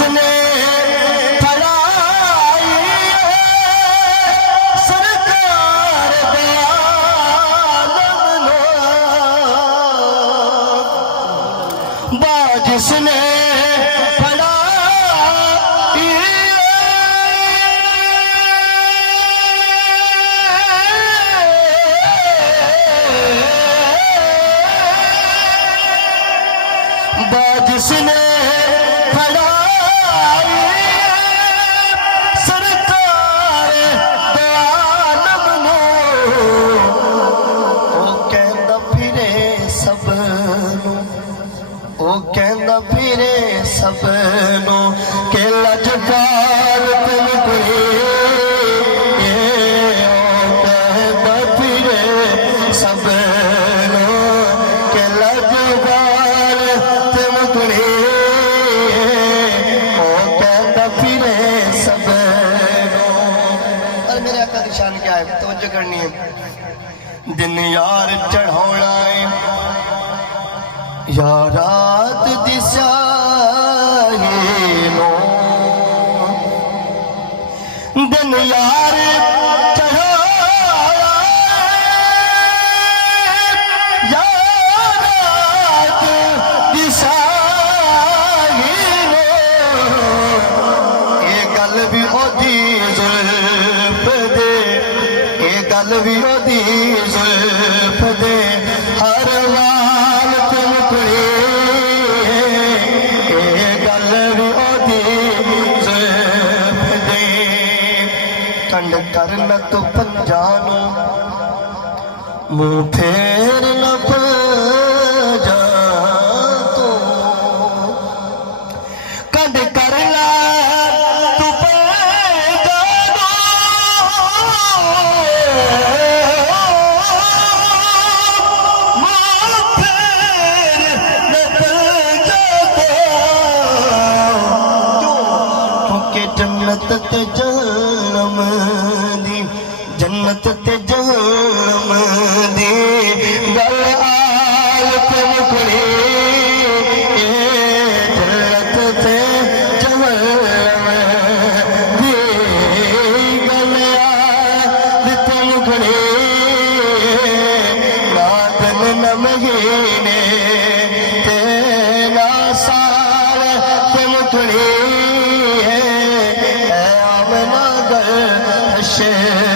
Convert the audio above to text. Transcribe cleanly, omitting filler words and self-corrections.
जिसने पढ़ाई सरकार बा जिसने जिसने पढ़ाई सरकार आलम नूं ओ कहंदा फिरे सबनूं ओ कहंदा फिरे सबनूं के लजपाल तुम कोई ओ कहंदा फिरे सबनूं के लजपाल शान क्या है तवज्जो करनी है। दिन यार चढ़ाना है या रात दिशा लो दिन यार चढ़ाना या रात दिशा लो ये गल भी ओदी गल भी ओदी जुल्फ दे हर वाल तुम कुड़ी गल भी ओदी जुल्फ दे कंड कर न तू पंजानू मुँह फेर न जा तू कंड कर ला जन्नत ते जन्म दी जन्नत ते जन्म दी गल आल तुम कुड़ी जन्नत ते जन्म दी गल आल तुम कुड़ी ना दिन न महीने ते ना साल तुम कुड़ी share